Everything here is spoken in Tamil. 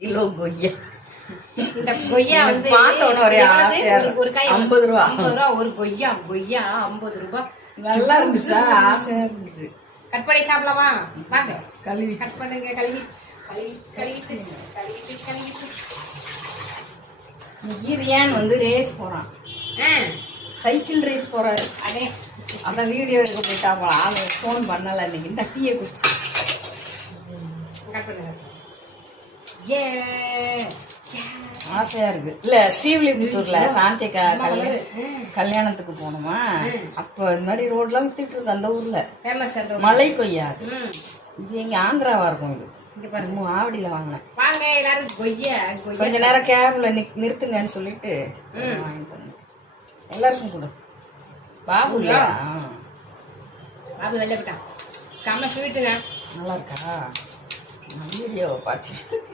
கிலோ கொய்யா. இந்த கொய்யா வந்து பார்த்தோன்னு ஒரே ஆசையா ஒரு காய் 50 ரூபா. 50 ரூபா ஒரு கொய்யா. கொய்யா 50 ரூபாய். நல்லா இருந்துச்சா? ஆசையா இருந்துச்சு. கட் பண்ணி சாப்பிடலாமா? வாங்க கழுவி கட் பண்ணுங்க. கழுவிட்டு ஈரியான் வந்து ரேஸ் போறான். சைக்கிள் ரேஸ் போறாரு. அதே அதான் வீடியோ எடுக்க போயிட்டா. ஆளு ஃபோன் பண்ணல இன்னைக்கு. இந்த டீயை குடிச்சு கட் பண்ணுங்க. ஆசையா இருக்கு. இல்ல ஸ்ரீவில்லிபுத்தூர்ல சாந்திகா கல்யாணத்துக்கு போனோமா, அப்ப இந்த மாதிரி ரோட்லாம் வித்துட்டு இருக்கு அந்த ஊர்ல. ஃபேமஸ் அந்த மலை கொய்யா. இது எங்க ஆந்திராவா இருக்கும். இது இங்க பாருங்க. ஆவடியில வாங்கினேன். வாங்க எல்லாரும் கொய்யா. கொஞ்ச நேரம் கேப்ல நிறுத்துங்கன்னு சொல்லிட்டு வாங்கிட்டு வந்தேன். எல்லாருக்கும் கொடு. பாபு இல்லையா? பாபு வெளில போட்டான். செம்ம ஸ்வீட்டுங்க. நல்லா இருக்கா? நான் வீடியோவை பார்த்தேன்.